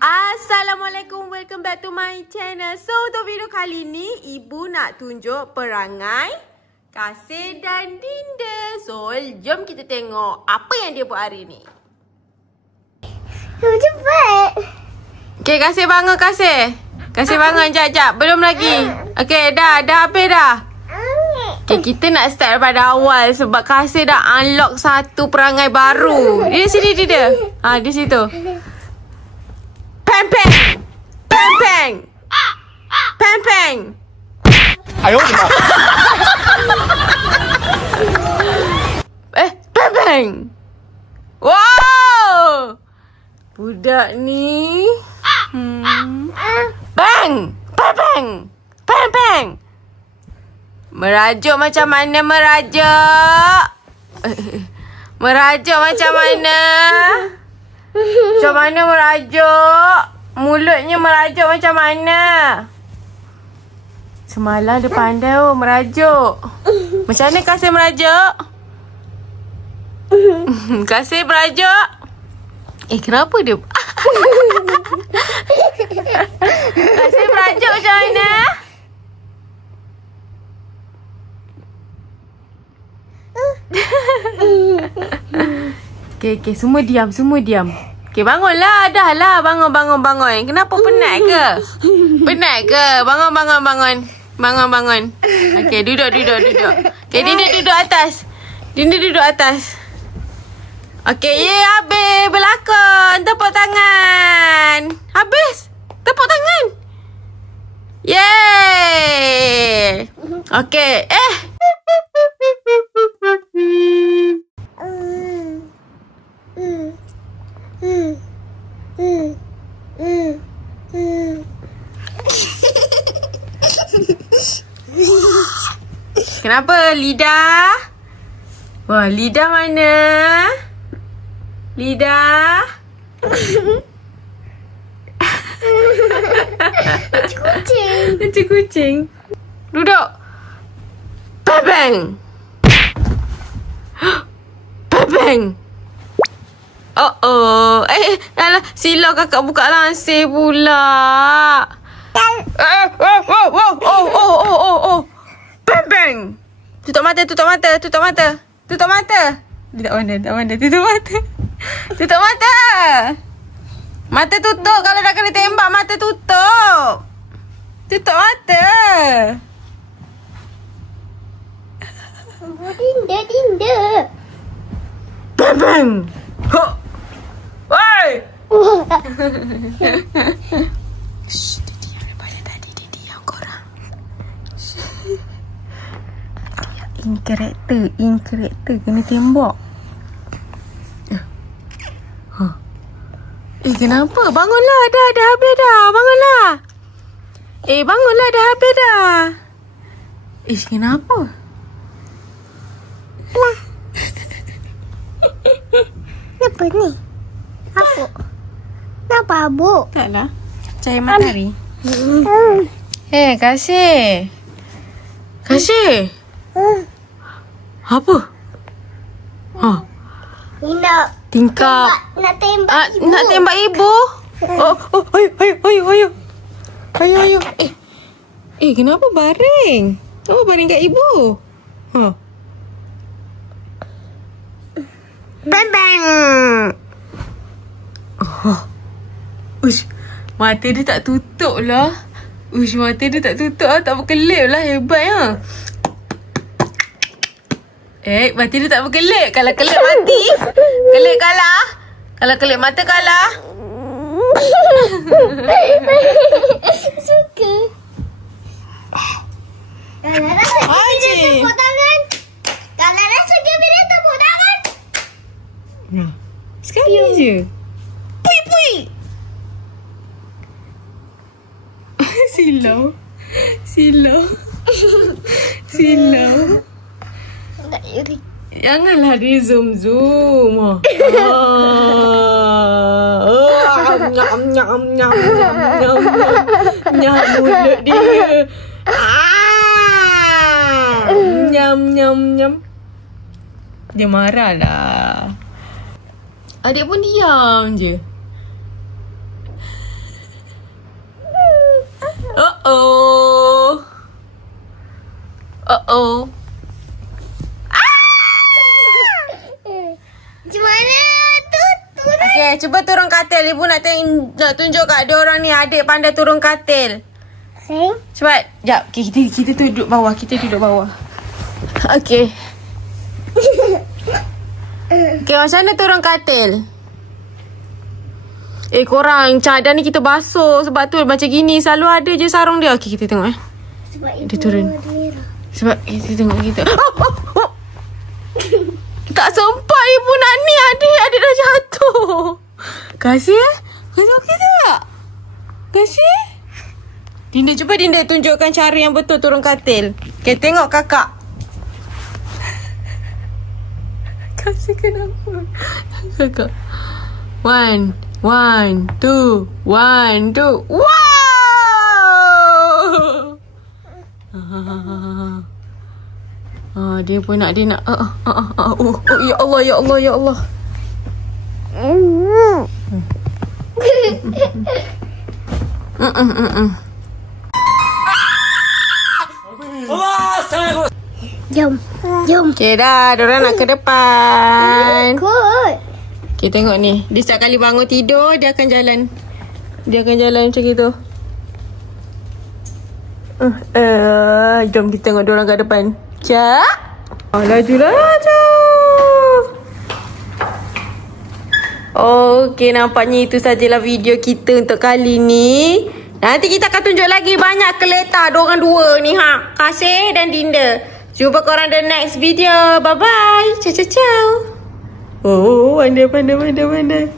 Assalamualaikum, welcome back to my channel. So untuk video kali ni, ibu nak tunjuk perangai Kasih dan Dinda. So jom kita tengok apa yang dia buat hari ni. Cepat. Okay, Kasih bangun, Kasih. Kasih bangun, jap. Belum lagi. Okay, dah habis dah. Okay, kita nak start daripada awal sebab Kasih dah unlock satu perangai baru. Dia sini dia. Di situ. Peng. Ayo, Peng. Wow. Budak ni. Peng. Merajuk macam mana merajuk? Merajuk macam mana? Macam mana merajuk? Mulutnya merajuk macam mana? Semalam dia pandai merajuk. Macam mana Kasih merajuk? Kasih merajuk? Kenapa dia? Kasih merajuk macam mana? Okay, semua diam. Okay, bangunlah. Dah lah, bangun. Kenapa Penat ke? Bangun. Okay, duduk. Okay, Dinda duduk atas. Okay, habis berlakon. Tepuk tangan. Habis. Tepuk tangan. Yeay. Okay, Kenapa? Lidah? Wah, lidah mana? Lidah? Macam kucing. Duduk. Peng. Alah, silau kakak buka langsir pula. Peng. Tutup mata. Dia tak pandai. Tutup mata. Mata tutup. Kalau nak kena tembak, mata tutup. Tutup mata. Dinda. Peng. Woi. Shh, dia diam daripada tadi. Dia diam korang. In karakter kena tembak. Kenapa? Bangunlah, dah habis dah. Bangunlah. Bangunlah, dah habis dah. Kenapa? Kenapa ni? Kenapa abuk? Taklah. Cahaya matahari. Kasih. Apa? Nak Tingkap. Nak tembak ibu. Nak tembak ibu? Ayo. Kenapa baring? Kenapa baring kat ibu? Bang. Mata dia tak tutup lah. Tak berkelip lah. Hebat ya. Mati dia tak berkelip. Kalau kelip mati. Kelip kalah. Kalau kelip mata kalah. Suka. Kalau rasa gembira tepuk tangan. Sekali je. Pui. Silau. Tak iri. Janganlah dia zoom. Nyam mulut dia. Nyam. Dia marah lah. Adik pun diam je. cuba turun katil. Ibu nak tunjuk kat dia orang ni. Adik pandai turun katil. Sing. Cepat. Sekejap. Okay, kita duduk bawah. Okay. Okay, macam mana turun katil? Korang cadar ni kita basuh. Sebab tu macam gini. Selalu ada je sarung dia. Okay, kita tengok Sebab dia turun. Sebab kita tengok kita. Tak sempat ibu nak ni. Adik dah jatuh. Kasih Kasih okey tak? Kasih. Dinda, cuba Dinda tunjukkan cara yang betul turun katil. Okay, tengok kakak. Kasih kenapa? Kakak. 1, 2, 1, 2. Wow! Dia pun nak, ya Allah, ya Allah, ya Allah. Jom. Okay dah, diorang nak ke depan. Ikut. Okay, tengok ni. Dia setiap kali bangun tidur, dia akan jalan. Dia akan jalan macam gitu. Jom kita tengok diorang kat depan. Cak. Laju. Okay, nampaknya itu sajalah video kita untuk kali ni. Nanti kita akan tunjuk lagi banyak keleta diorang dua ni, Kasih dan Dinda. Jumpa korang the next video. Bye-bye. Ciao. Oh, pandai.